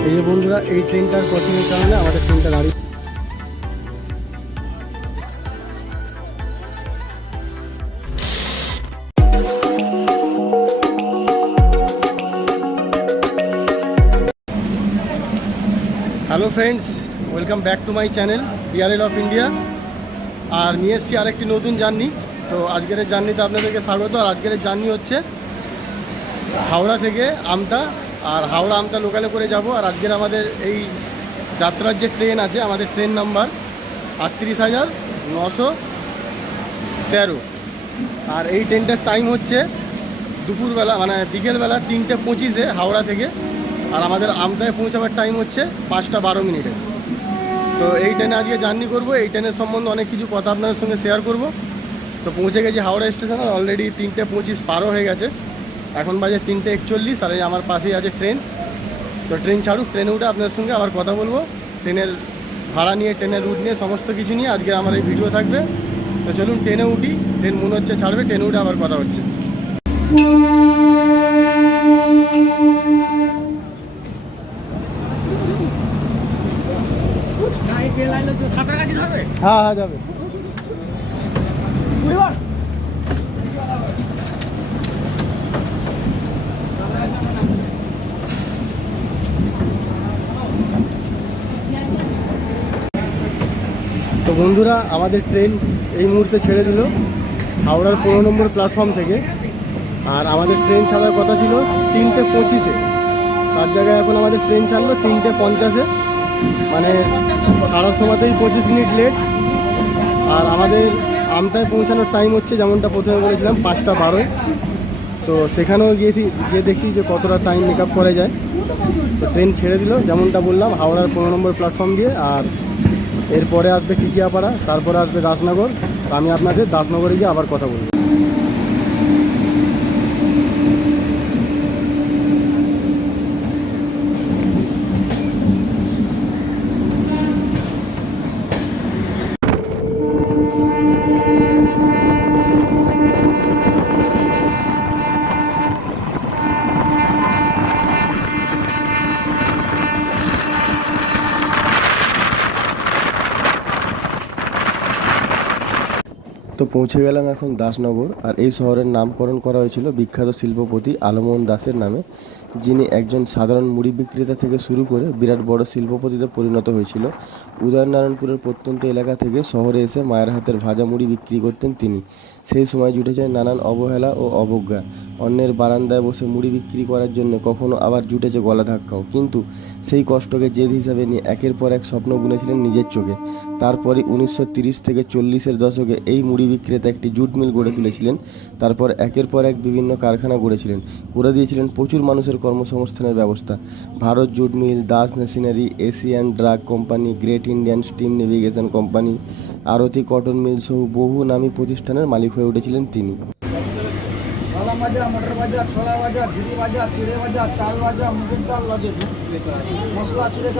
এই যে বন্ধুরা এই ট্রেনটার ক্রসিংয়ের কারণে আমাদের ট্রেনটা দাঁড়িয়ে hello friends welcome back to my channel BRL of India আর নিয়ে এসেছি আরেকটি নতুন জার্নি তো আজকের জার্নিতে আপনাদেরকে স্বাগত। আর আজকের জার্নি হচ্ছে হাওড়া থেকে আমতা। আর হাওড়া আমতা লোকালে করে যাব। আর আজকের আমাদের এই যাত্রার যে ট্রেন আছে, আমাদের ট্রেন নাম্বার আটত্রিশ হাজার নশো তেরো। আর এই ট্রেনটার টাইম হচ্ছে দুপুরবেলা মানে বিকেলবেলা তিনটে পঁচিশে হাওড়া থেকে। আর আমাদের আমতায় পৌঁছাবার টাইম হচ্ছে পাঁচটা বারো মিনিটে। তো এই ট্রেনে আজকে জার্নি করব। এই ট্রেনের সম্বন্ধে অনেক কিছু কথা আপনাদের সঙ্গে শেয়ার করব। তো পৌঁছে গেছি হাওড়া স্টেশন অলরেডি তিনটে পঁচিশ পারও হয়ে গেছে। এখন বাজে তিনটে একচল্লিশ আর এই আমার পাশেই আছে ট্রেন। তো ট্রেন ছাড়ুক ট্রেনে উঠে আপনাদের সঙ্গে আবার কথা বলব। ট্রেনের ভাড়া নিয়ে ট্রেনের রুট নিয়ে সমস্ত কিছু নিয়ে আজকে আমার এই ভিডিও থাকবে। তো চলুন ট্রেনে উঠি ট্রেন মনে হচ্ছে ছাড়বে ট্রেনে উঠে আবার কথা হচ্ছে। হ্যাঁ হ্যাঁ যাবে। তো বন্ধুরা, আমাদের ট্রেন এই মুহূর্তে ছেড়ে দিল হাওড়ার পনেরো নম্বর প্ল্যাটফর্ম থেকে। আর আমাদের ট্রেন ছাড়ার কথা ছিল তিনটে পঁচিশে। তার জায়গায় এখন আমাদের ট্রেন ছাড়লো তিনটে পঞ্চাশে। মানে ছাড়ার সময়তেই পঁচিশ মিনিট লেট আর আমাদের আমটায় পৌঁছানোর টাইম হচ্ছে যেমনটা প্রথমে বলেছিলাম পাঁচটা বারোয়। তো সেখানেও গিয়েছি, গিয়ে দেখি যে কতটা টাইম মেক আপ করা যায়। তো ট্রেন ছেড়ে দিল, যেমনটা বললাম, হাওড়ার পনেরো নম্বর প্ল্যাটফর্ম দিয়ে, আর এরপরে আসবে টিকিয়াপাড়া, তারপরে আসবে দাসনগর। আমি আপনাদের দাসনগরে গিয়ে আবার কথা বলব। পৌঁছে গেলাম এখন দাসনগর, আর এই শহরের নামকরণ করা হয়েছিল বিখ্যাত শিল্পপতি আলমোহন দাসের নামে। যিনি একজন সাধারণ মুড়ি বিক্রেতা থেকে শুরু করে বিরাট বড় শিল্পপতিতে পরিণত হয়েছিল, উদয়নারায়ণপুরের প্রত্যন্ত এলাকা থেকে শহরে এসে মায়ের হাতের ভাজা মুড়ি বিক্রি করতেন তিনি। সেই সময় জুটে যায় নানান অবহেলা ও অবজ্ঞা। অন্যের বারান্দায় বসে মুড়ি বিক্রি করার জন্য কখনো আবার জুটেছে গলা ধাক্কাও। কিন্তু সেই কষ্টকে জেদ হিসাবে নিয়ে একের পর এক স্বপ্ন বুনেছিলেন নিজের চোখে। তারপরে উনিশশো তিরিশ থেকে চল্লিশের দশকে এই মুড়ি বিক্রেতা একটি জুট মিল গড়ে তুলেছিলেন। তারপর একের পর এক বিভিন্ন কারখানা গড়েছিলেন। করে দিয়েছিলেন প্রচুর মানুষের কর্মসংস্থানের ব্যবস্থা। Bharat jute mill, Das machinery, Asian drug company, great Indian steam navigation company, Aarti cotton mill সহ বহু নামী প্রতিষ্ঠানের মালিক হয়ে উঠেছিলেন তিনি। ভাজা ছোলা ভাজা ঝুড়ি ভাজা চিড়ে ভাজা চাল ভাজা মুগের ডাল লজে মশলা চিড়ে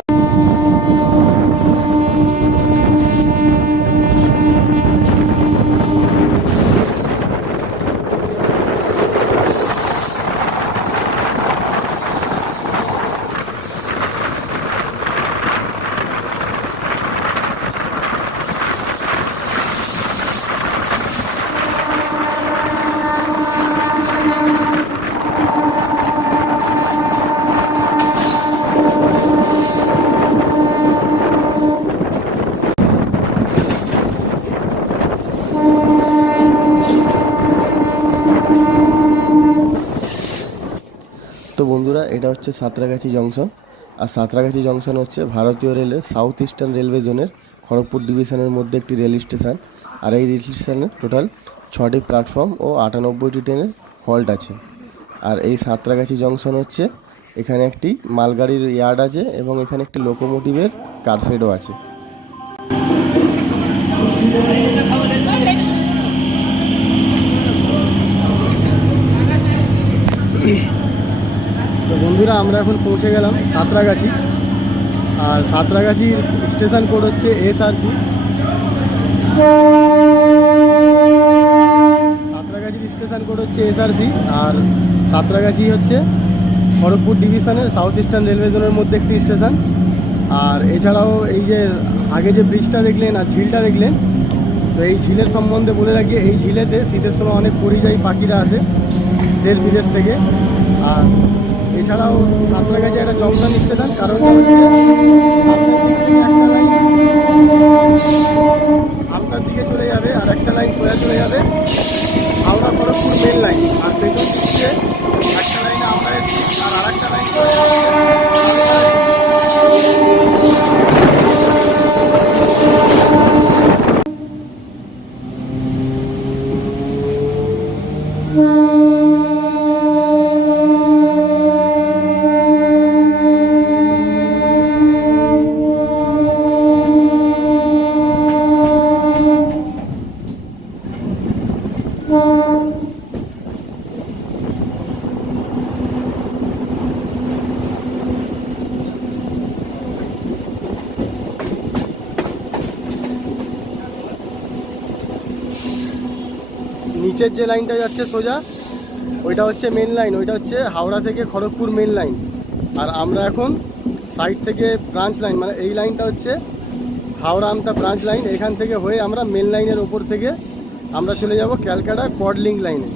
তো বন্ধুরা এটা হচ্ছে সাঁতরাগাছি জংশন। আর সাঁতরাগাছি জংশন হচ্ছে ভারতীয় রেলের সাউথ ইস্টার্ন রেলওয়ে জোনের খড়গপুর ডিভিশনের মধ্যে একটি রেল স্টেশন। আর এই রেল স্টেশনে টোটাল ছটি প্ল্যাটফর্ম ও আটানব্বইটি ট্রেনের হল্ট আছে। আর এই সাঁতরাগাছি জংশন হচ্ছে এখানে একটি মালগাড়ির ইয়ার্ড আছে এবং এখানে একটি লোকোমোটিভের কার শেডও আছে তো বন্ধুরা, আমরা এখন পৌঁছে গেলাম সাঁতরাগাছি। আর সাঁতরাগাছির স্টেশন কোড হচ্ছে এসআরসি। সাঁতরাগাছি সাঁতরাগাছির স্টেশন কোড হচ্ছে এসআরসি। আর সাঁতরাগাছি হচ্ছে খড়গপুর ডিভিশনের সাউথ ইস্টার্ন রেলওয়ে জোনের মধ্যে একটি স্টেশন। আর এছাড়াও এই যে আগে যে ব্রিজটা দেখলেন আর ঝিলটা দেখলেন, তো এই ঝিলের সম্বন্ধে বলে রাখি, এই ঝিলেতে শীতের সময় অনেক পরিযায়ী পাখিরা আসে দেশ বিদেশ থেকে। আর এছাড়াও সাঁতরাগাছি একটা জমদান স্টেশন কারণ আপনার দিকে চলে যাবে, আর একটা লাইন সোজা চলে যাবে, হাওড়া খড়গপুর মেন লাইন আর পেছন একটা লাইনে আমরা আর একটা লাইন নিচের যে লাইনটা যাচ্ছে সোজা, ওইটা হচ্ছে মেন লাইন ওইটা হচ্ছে হাওড়া থেকে খড়গপুর মেন লাইন আর আমরা এখন সাইড থেকে ব্রাঞ্চ লাইন মানে এই লাইনটা হচ্ছে হাওড়া আমটা ব্রাঞ্চ লাইন এখান থেকে হয়ে আমরা মেন লাইনের ওপর থেকে আমরা চলে যাব ক্যালকাটা কডলিং লাইনে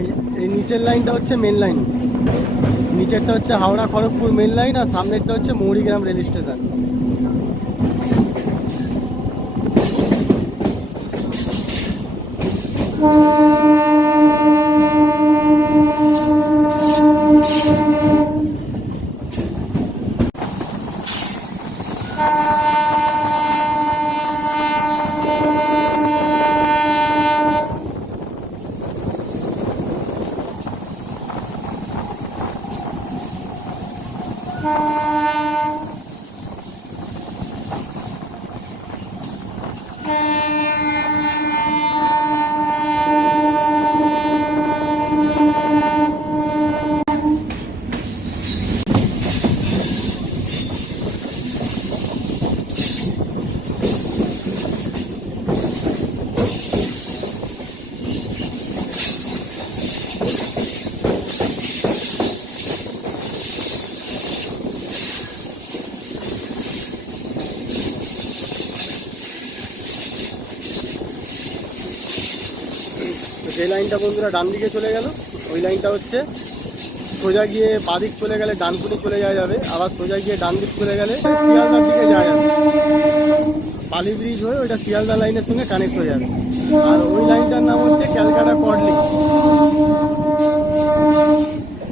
এই এই নিচের লাইনটা হচ্ছে মেন লাইন নিচেরটা হচ্ছে হাওড়া খড়গপুর মেন লাইন আর সামনেরটা হচ্ছে মৌরিগ্রাম রেল স্টেশন তো যে লাইনটা বন্ধুরা ডান দিকে চলে গেল। ওই লাইনটা হচ্ছে সোজা গিয়ে বাদিক চলে গেলে ডানকুনি চলে যাওয়া যাবে। আবার সোজা গিয়ে ডান দিক চলে গেলে শিয়ালদার দিকে যাওয়া যাবে। বালি ব্রিজ হয়ে ওইটা শিয়ালদা লাইনের সঙ্গে কানেক্ট হয়ে যাবে। আর ওই লাইনটার নাম হচ্ছে ক্যালকাটা কডলিং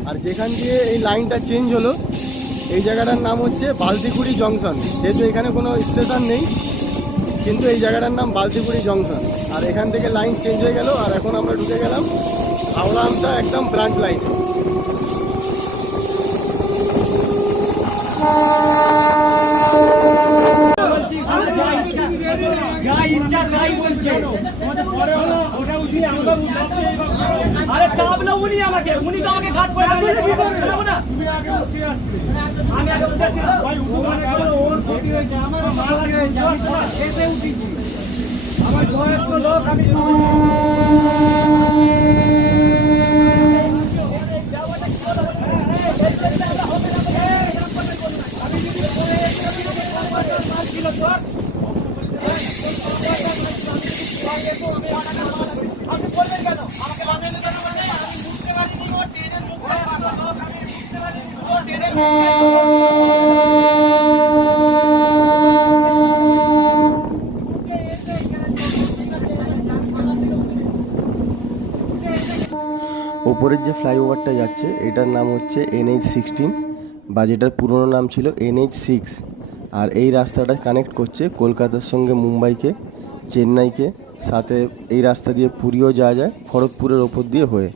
আর যেখান দিয়ে এই লাইনটা চেঞ্জ হলো, এই জায়গাটার নাম হচ্ছে বালতিকুড়ি জংশন যেহেতু এখানে কোনো স্টেশন নেই কিন্তু এই জায়গাটার নাম বালতিপুরি জংশন আর এখান থেকে লাইন চেঞ্জ হয়ে গেল আর এখন আমরা ঢুকে গেলাম হাওড়া আমটা একদম ব্রাঞ্চ লাইন আমাকে উনি তো আমাকে ঘাট করে কি করবে? শোনাবো না? আমি আগে উঠে যাচ্ছি ক্ষতি হয়েছে, আমার বয়স্ক লোক আমি আপনি বলবেন কেন আমাকে বানিয়ে দেন মানে আমি বুঝতে পারিনি ও ট্রেনের মুখে আমি বুঝতে পারিনি ও ট্রেনের মুখে ওপরের যে ফ্লাইওভারটা যাচ্ছে, এটার নাম হচ্ছে এনএইচ সিক্সটিন। বা যেটার পুরনো নাম ছিল এনএইচ সিক্স। আর এই রাস্তাটা কানেক্ট করছে কলকাতার সঙ্গে মুম্বাইকে, চেন্নাইকে, সাথে এই রাস্তা দিয়ে পুরীও যাওয়া যায়, খড়গপুরের ওপর দিয়ে হয়ে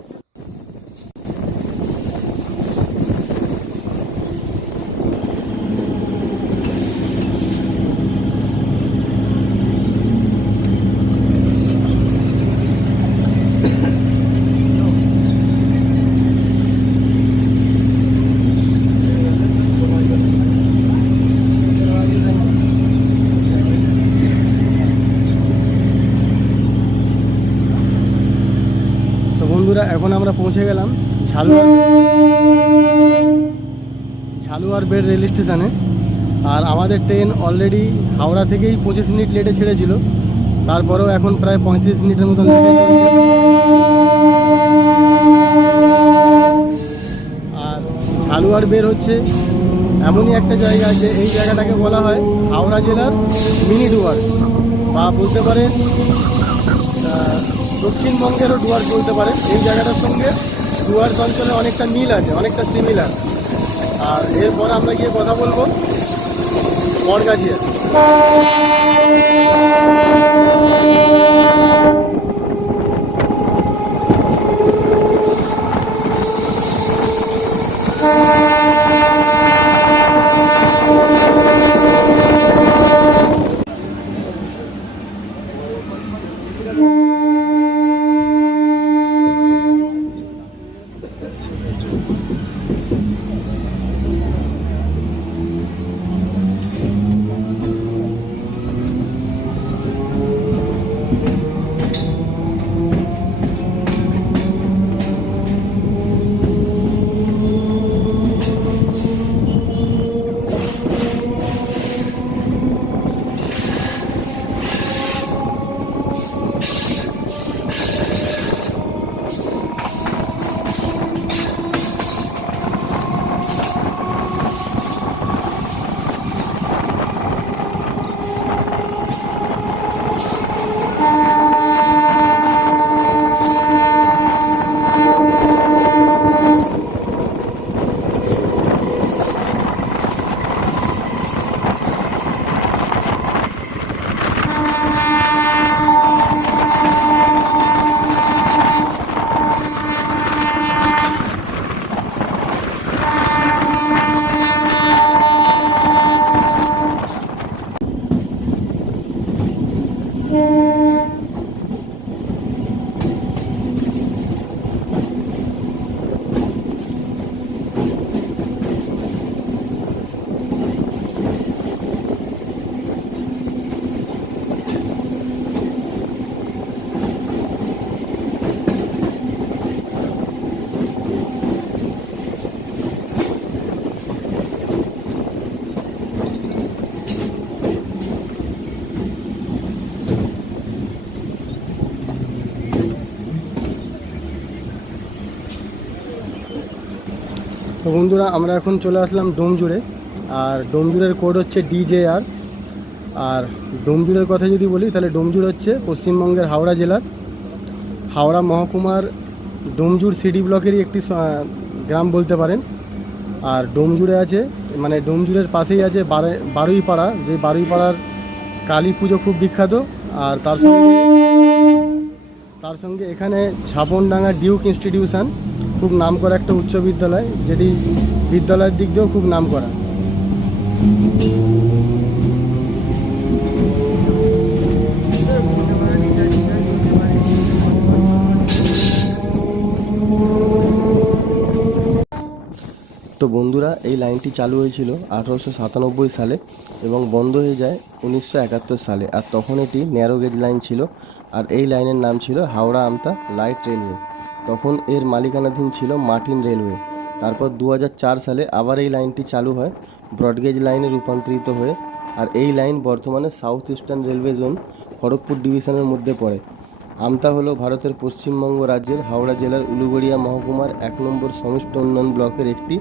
তো বন্ধুরা এখন আমরা পৌঁছে গেলাম ঝালুয়ার ঝালুয়ার বেড রেল স্টেশনে। আর আমাদের ট্রেন অলরেডি হাওড়া থেকেই পঁচিশ মিনিট লেটে ছেড়েছিল। তারপরেও এখন প্রায় পঁয়ত্রিশ মিনিটের মতন লেটে আর ঝালুয়ার বের হচ্ছে। এমনই একটা জায়গা যে এই জায়গাটাকে বলা হয় হাওড়া জেলার মিনি ডুয়ার বা বলতে পারেন দক্ষিণবঙ্গেরও ডুয়ার্স বলতে পারেন। এই জায়গাটার সঙ্গে ডুয়ার্স অঞ্চলে অনেকটা মিল আছে, অনেকটা সিমিলার আর এরপর আমরা গিয়ে কথা বলব বরগাছিয়া বন্ধুরা, আমরা এখন চলে আসলাম ডোমজুড়ে। আর ডোমজুড়ের কোড হচ্ছে ডিজেআর আর ডোমজুড়ের কথা যদি বলি, তাহলে ডোমজুড় হচ্ছে পশ্চিমবঙ্গের হাওড়া জেলার। হাওড়া মহকুমার ডোমজুড় সিডি ব্লকেরই একটি গ্রাম বলতে পারেন। আর ডোমজুড়ে আছে মানে ডোমজুড়ের পাশেই আছে বারে- বারুইপাড়া। যে বারুইপাড়ার কালী পুজো খুব বিখ্যাত। আর তার সঙ্গে তার সঙ্গে এখানে ছাপনডাঙ্গা ডিউক ইনস্টিটিউশন খুব নাম করা একটা উচ্চ বিদ্যালয়, যেটি বিদ্যালয়ের দিক দিয়েও খুব নাম করা। তো বন্ধুরা, এই লাইনটি চালু হয়েছিল আঠারোশো সাতানব্বই সালে এবং বন্ধ হয়ে যায় উনিশশো একাত্তর সালে। আর তখন এটি ন্যারো গেজ লাইন ছিল। আর এই লাইনের নাম ছিল হাওড়া আমতা লাইট রেলওয়ে। তখন এর মালিকানাধীন ছিল মার্টিন রেলওয়ে। তারপর দু হাজার চার সালে আবার এই লাইনটি চালু হয়, ব্রডগেজ লাইনে রূপান্তরিত হয়ে, আর এই লাইন বর্তমানে south eastern railway zone, Kharagpur ডিভিশনের মধ্যে পড়ে। আমতা হলো ভারতের পশ্চিমবঙ্গ রাজ্যের হাওড়া জেলার উলুবেড়িয়া মহকুমার এক নম্বর সমষ্টি উন্নয়ন ব্লকের একটি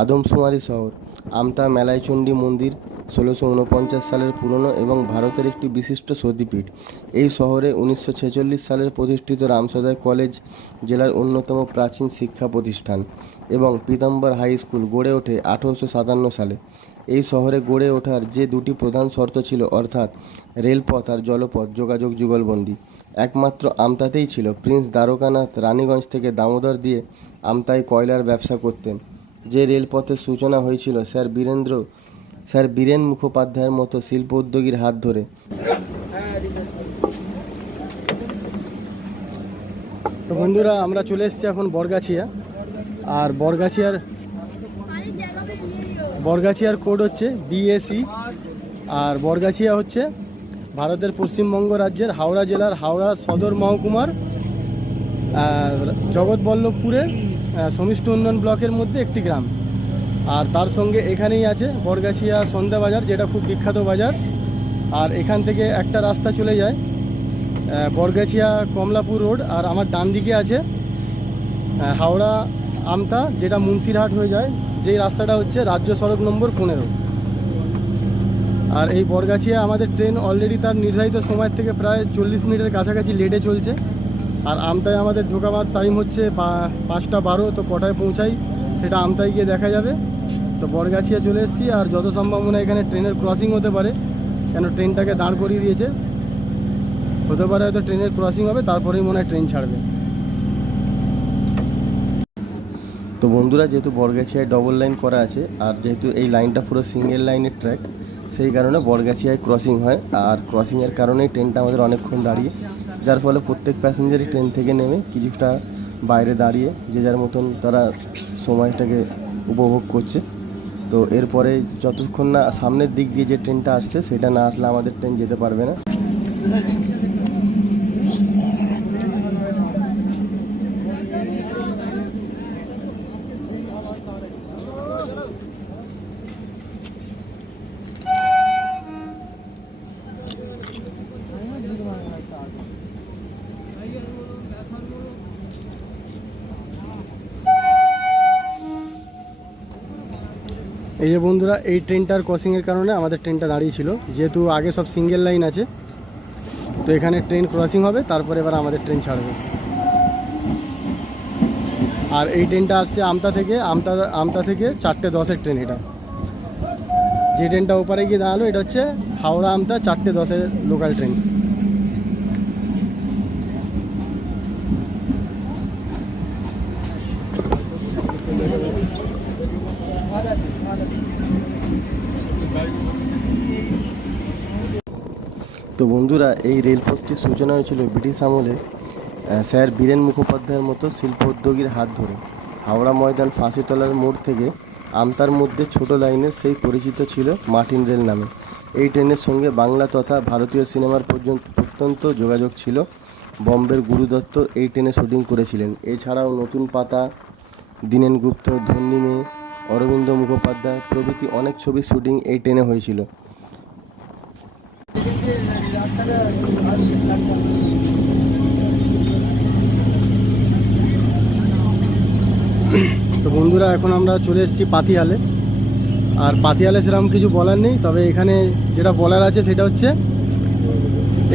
আদমশুমারি শহর। আমতা, মেলাইচণ্ডী মন্দির ষোলোশো উনপঞ্চাশ সালের পুরনো এবং ভারতের একটি বিশিষ্ট সতীপীঠ। এই শহরে উনিশশো ছেচল্লিশ সালের প্রতিষ্ঠিত রামসদয় কলেজ জেলার অন্যতম প্রাচীন শিক্ষা প্রতিষ্ঠান এবং পীতাম্বর হাই স্কুল গড়ে ওঠে আঠেরোশো সাতান্ন সালে। এই শহরে গড়ে ওঠার যে দুটি প্রধান শর্ত ছিল অর্থাৎ রেলপথ আর জলপথ, যোগাযোগ যুগলবন্দি। একমাত্র আমতাতেই ছিল। প্রিন্স দ্বারকানাথ রানীগঞ্জ থেকে দামোদর দিয়ে আমতায় কয়লার ব্যবসা করতেন। যে রেলপথের সূচনা হয়েছিল স্যার বীরেন্দ্র স্যার বীরেন মুখোপাধ্যায়ের মতো শিল্প উদ্যোগীর হাত ধরে। তো বন্ধুরা, আমরা চলে এসেছি এখন বরগাছিয়া। আর বরগাছিয়ার বরগাছিয়ার কোড হচ্ছে বিএসি আর বরগাছিয়া হচ্ছে ভারতের পশ্চিমবঙ্গ রাজ্যের হাওড়া জেলার হাওড়া সদর মহকুমার জগৎবল্লভপুরের সমিষ্ট উন্নয়ন ব্লকের মধ্যে একটি গ্রাম। আর তার সঙ্গে এখানেই আছে বরগাছিয়া সন্ধ্যা বাজার, যেটা খুব বিখ্যাত বাজার। আর এখান থেকে একটা রাস্তা চলে যায় বরগাছিয়া কমলাপুর রোড, আর আমার ডান দিকে আছে হাওড়া আমতা, যেটা মুন্সিরহাট হয়ে যায়। যেই রাস্তাটা হচ্ছে রাজ্য সড়ক নম্বর পনেরো। আর এই বরগাছিয়া আমাদের ট্রেন অলরেডি তার নির্ধারিত সময় থেকে প্রায় চল্লিশ মিনিটের কাছাকাছি লেটে চলছে। আর আমতায় আমাদের ঢোকাবার টাইম হচ্ছে পাঁচটা বারো, তো কটায় পৌঁছাই, সেটা আমতায় গিয়ে দেখা যাবে। তো বরগাছিয়া চলে এসেছি আর যত সম্ভাবনা এখানে ট্রেনের ক্রসিং হতে পারে, কেন ট্রেনটাকে দাঁড় করিয়ে দিয়েছে। হতে পারে হয়তো ট্রেনের ক্রসিং হবে, তারপরেই মনে হয় ট্রেন ছাড়বে। তো বন্ধুরা, যেহেতু বরগাছিয়ায় ডবল লাইন করা আছে, আর যেহেতু এই লাইনটা পুরো সিঙ্গেল লাইনের ট্র্যাক সেই কারণে বরগাছিয়ায় ক্রসিং হয়। আর ক্রসিংয়ের কারণেই ট্রেনটা আমাদের অনেকক্ষণ দাঁড়িয়ে, যার ফলে প্রত্যেক প্যাসেঞ্জারই ট্রেন থেকে নেমে কিছুটা বাইরে দাঁড়িয়ে, যে যার মতন তারা সময়টাকে উপভোগ করছে। তো এরপরে যতক্ষণ না সামনের দিক দিয়ে যে ট্রেনটা আসছে, সেটা না আসলে আমাদের ট্রেন যেতে পারবে না। এই যে বন্ধুরা, এই ট্রেনটার ক্রসিংয়ের কারণে আমাদের ট্রেনটা দাঁড়িয়েছিল যেহেতু আগে সব সিঙ্গেল লাইন আছে, তো এখানে ট্রেন ক্রসিং হবে, তারপরে এবার আমাদের ট্রেন ছাড়বে। আর এই ট্রেনটা আসছে আমতা থেকে, আমতা আমতা থেকে চারটে দশের ট্রেন এটা। যে ট্রেনটা ওপারে গিয়ে দাঁড়াল, এটা হচ্ছে হাওড়া আমতা চারটে দশের লোকাল ট্রেন তো বন্ধুরা, এই রেলপথটির সূচনা হয়েছিল ব্রিটিশ আমলে স্যার বীরেন মুখোপাধ্যায়ের মতো শিল্প উদ্যোগীর হাত ধরে। হাওড়া ময়দান ফাঁসিতলার মোড় থেকে আমতার মধ্যে ছোট লাইনের সেই পরিচিত ছিল মার্টিন রেল নামে। এই ট্রেনের সঙ্গে বাংলা তথা ভারতীয় সিনেমার পর্যন্ত অত্যন্ত যোগাযোগ ছিল। বম্বের গুরুদত্ত এই ট্রেনে শুটিং করেছিলেন। এছাড়াও নতুন পাতা, দীনেন গুপ্ত, ধন্যী মেয়ে, অরবিন্দ মুখোপাধ্যায় প্রভৃতি অনেক ছবির শুটিং এই ট্রেনে হয়েছিল। তো বন্ধুরা, এখন আমরা চলে এসেছি পাতিয়ালে। আর পাতিয়ালে সেরকম কিছু বলার নেই, তবে এখানে যেটা বলার আছে সেটা হচ্ছে,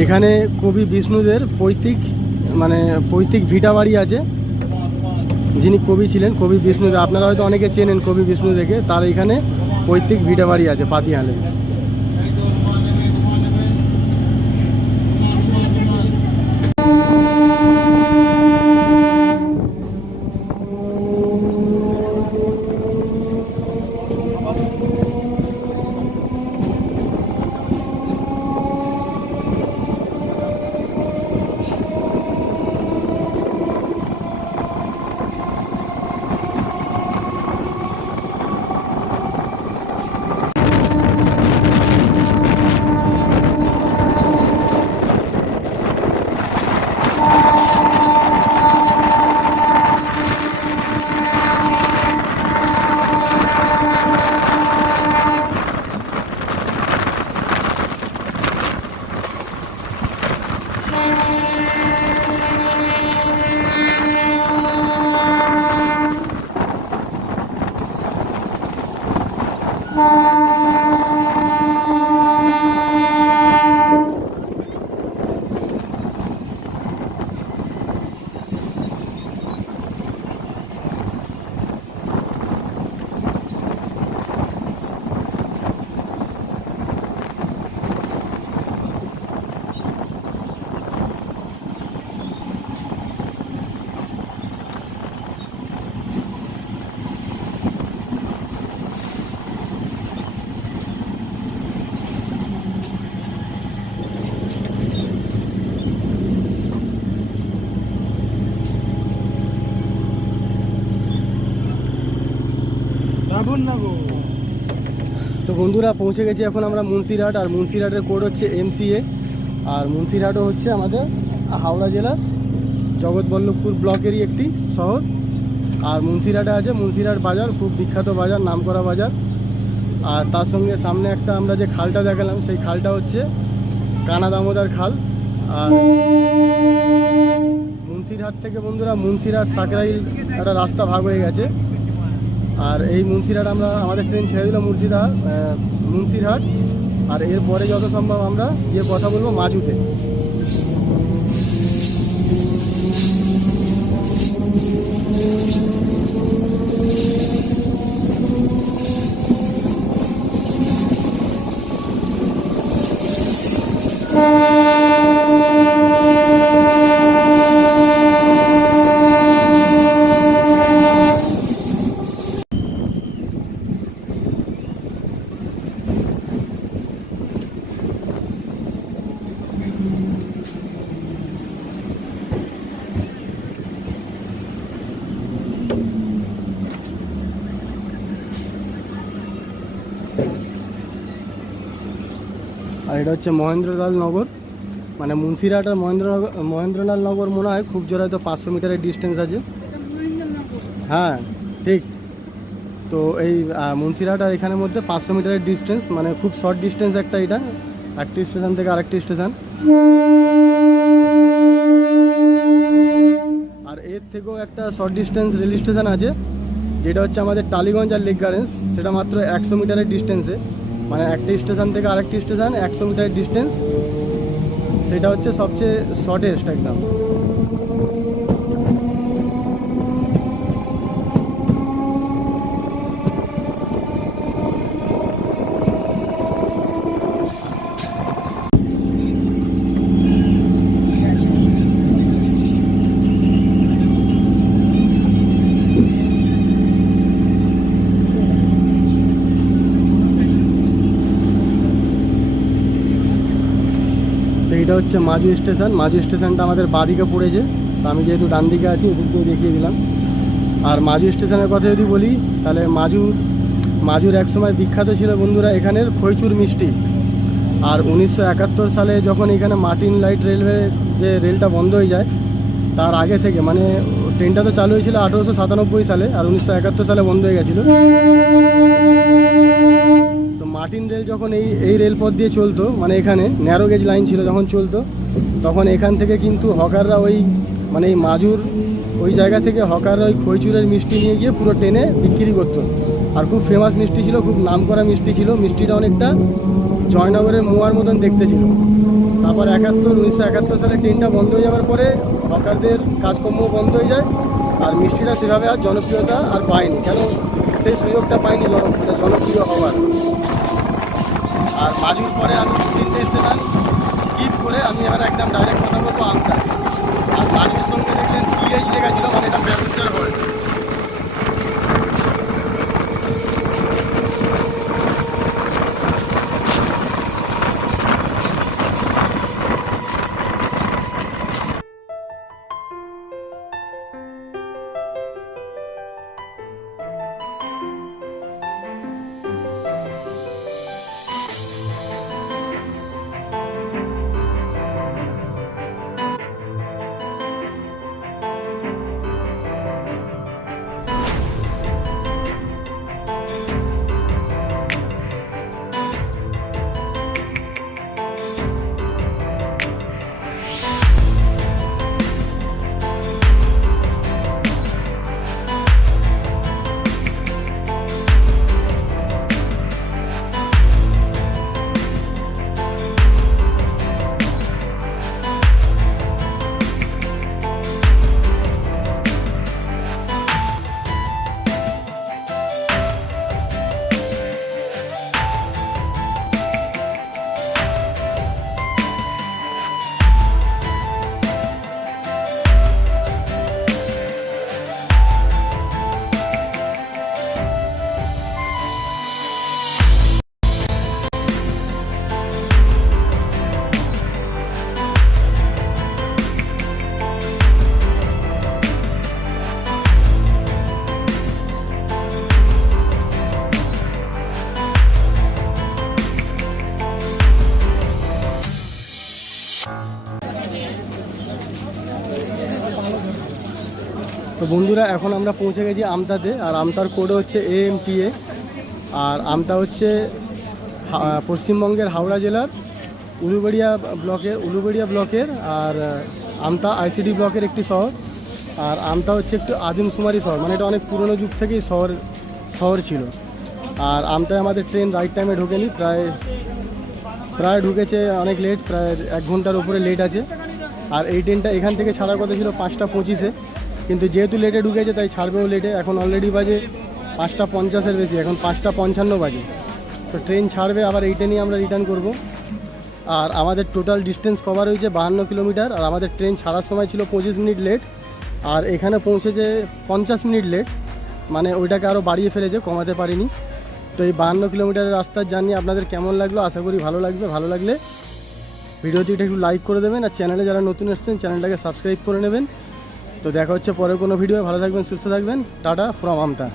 এখানে কবি বিষ্ণুদের পৈতৃক মানে পৈতৃক ভিটা বাড়ি আছে। যিনি কবি ছিলেন, কবি বিষ্ণুদেব আপনারা হয়তো অনেকে চেনেন কবি বিষ্ণু দেখে তার এখানে পৈতৃক ভিটা বাড়ি আছে পাতিয়ালে। তো বন্ধুরা, পৌঁছে গেছি এখন আমরা মুন্সিরহাট, আর মুন্সিরহাটের কোড হচ্ছে এমসিএ আর মুন্সিরহাটও হচ্ছে আমাদের হাওড়া জেলার জগৎবল্লভপুর ব্লকেরই একটি শহর। আর মুন্সিরহাটে আছে মুন্সিরহাট বাজার, খুব বিখ্যাত বাজার, নামকরা বাজার। আর তার সঙ্গে সামনে একটা আমরা যে খালটা দেখালাম, সেই খালটা হচ্ছে কানা দামোদার খাল। আর মুন্সিরহাট থেকে বন্ধুরা, মুন্সিরহাট সাকরাইল একটা রাস্তা ভাগ হয়ে গেছে। আর এই মুন্সিরহাট আমরা, আমাদের ট্রেন ছেড়ে দিল মুর্শিদা মুন্সিরহাট। আর এরপরে যত সম্ভব আমরা গিয়ে কথা বলব মাজুতে Thank এটা হচ্ছে মহেন্দ্রলাল নগর। মানে মুন্সিরহাট আর মহেন্দ্রনগর মহেন্দ্রলাল নগর মনে হয় খুব জোর হয়তো পাঁচশো মিটারের ডিস্টেন্স আছে। হ্যাঁ ঠিক। তো এই আর এখানের মধ্যে পাঁচশো মিটারের ডিস্টেন্স মানে খুব শর্ট ডিস্টেন্স একটা এটা। একটি স্টেশন থেকে আরেকটি স্টেশন আর এর থেকেও একটা শর্ট ডিস্টেন্স রেল স্টেশন আছে, যেটা হচ্ছে আমাদের টালিগঞ্জ আর লেক গার্ডেন্স সেটা মাত্র একশো মিটারের ডিস্টেন্সে মানে একটি স্টেশন থেকে আরেকটি স্টেশন একশো মিটার ডিস্টেন্স সেটা হচ্ছে সবচেয়ে শর্টেস্ট একদম। এটা হচ্ছে মাজু স্টেশন। মাজু স্টেশনটা আমাদের বাদিকে পড়েছে। তো আমি যেহেতু ডান দিকে আছি, এদিক দিয়ে দেখিয়ে দিলাম। আর মাজু স্টেশনের কথা যদি বলি, তাহলে মাজুর মাজুর একসময় বিখ্যাত ছিল বন্ধুরা এখানের খৈচুর মিষ্টি। আর উনিশশো একাত্তর সালে যখন এখানে মার্টিন লাইট রেলওয়ে যে রেলটা বন্ধ হয়ে যায়, তার আগে থেকে মানে ট্রেনটা তো চালু হয়েছিল আঠেরোশো সাতানব্বই সালে, আর উনিশশো একাত্তর সালে বন্ধ হয়ে গেছিল। মার্টিন রেল যখন এই এই রেলপথ দিয়ে চলতো মানে এখানে ন্যারো গেজ লাইন ছিল যখন চলতো, তখন এখান থেকে কিন্তু হকাররা ওই মানে এই মাজুর ওই জায়গা থেকে হকাররা ওই খইচুরের মিষ্টি নিয়ে গিয়ে পুরো ট্রেনে বিক্রি করতো। আর খুব ফেমাস মিষ্টি ছিল, খুব নামকরা মিষ্টি ছিল, মিষ্টিটা অনেকটা জয়নগরের মোয়ার মতন দেখতে ছিল। তারপর একাত্তর, উনিশশো একাত্তর সালে ট্রেনটা বন্ধ হয়ে যাওয়ার পরে হকারদের কাজকর্ম বন্ধ হয়ে যায়, আর মিষ্টিটা সেভাবে আর জনপ্রিয়তা আর পায়নি, কেন সেই সুযোগটা পায়নি জন- মানে জনপ্রিয় হওয়ার। আর মাজুর পরে আমি তিনটে স্টেশন স্কিপ করে আমি এবার একদম ডাইরেক্ট কথা বলব আমটা আর মাজুর সঙ্গে দেখলেন পিএইচ লেখা ছিল মানে এটা ব্যবস্থা হল্ট বন্ধুরা, এখন আমরা পৌঁছে গেছি আমতাতে, আর আমতার কোড হচ্ছে এএমটিএ আর আমতা হচ্ছে পশ্চিমবঙ্গের হাওড়া জেলার উলুবেড়িয়া ব্লকের উলুবেড়িয়া ব্লকের আর আমতা আইসিডি ব্লকের একটি শহর, আর আমতা হচ্ছে একটু আদিমশুমারি শহর মানে এটা অনেক পুরনো যুগ থেকেই শহর শহর ছিল। আর আমতায় আমাদের ট্রেন রাইট টাইমে ঢোকেনি, প্রায় প্রায় ঢুকেছে অনেক লেট প্রায় এক ঘণ্টার উপরে লেট আছে। আর এই ট্রেনটা এখান থেকে ছাড়ার কথা ছিল পাঁচটা পঁচিশে। কিন্তু যেহেতু লেটে ঢুকেছে, তাই ছাড়বেও লেটে এখন অলরেডি বাজে পাঁচটা পঞ্চাশের বেশি, এখন পাঁচটা পঞ্চান্ন বাজে। তো ট্রেন ছাড়বে, আবার এইটা নিয়ে আমরা রিটার্ন করব। আর আমাদের টোটাল ডিস্টেন্স কভার হয়েছে বাহান্ন কিলোমিটার আর আমাদের ট্রেন ছাড়ার সময় ছিল পঁচিশ মিনিট লেট আর এখানে পৌঁছেছে পঞ্চাশ মিনিট লেট মানে ওইটাকে আরও বাড়িয়ে ফেলেছে, কমাতে পারিনি। তো এই বাহান্ন কিলোমিটারের রাস্তার জার্নি আপনাদের কেমন লাগল? আশা করি ভালো লাগবে। ভালো লাগলে ভিডিওটিটা একটু লাইক করে দেবেন, আর চ্যানেলে যারা নতুন এসছেন চ্যানেলটাকে সাবস্ক্রাইব করে নেবেন। তো দেখা হচ্ছে পরের কোনো ভিডিও ভালো থাকবেন সুস্থ থাকবেন। Tata from Amta.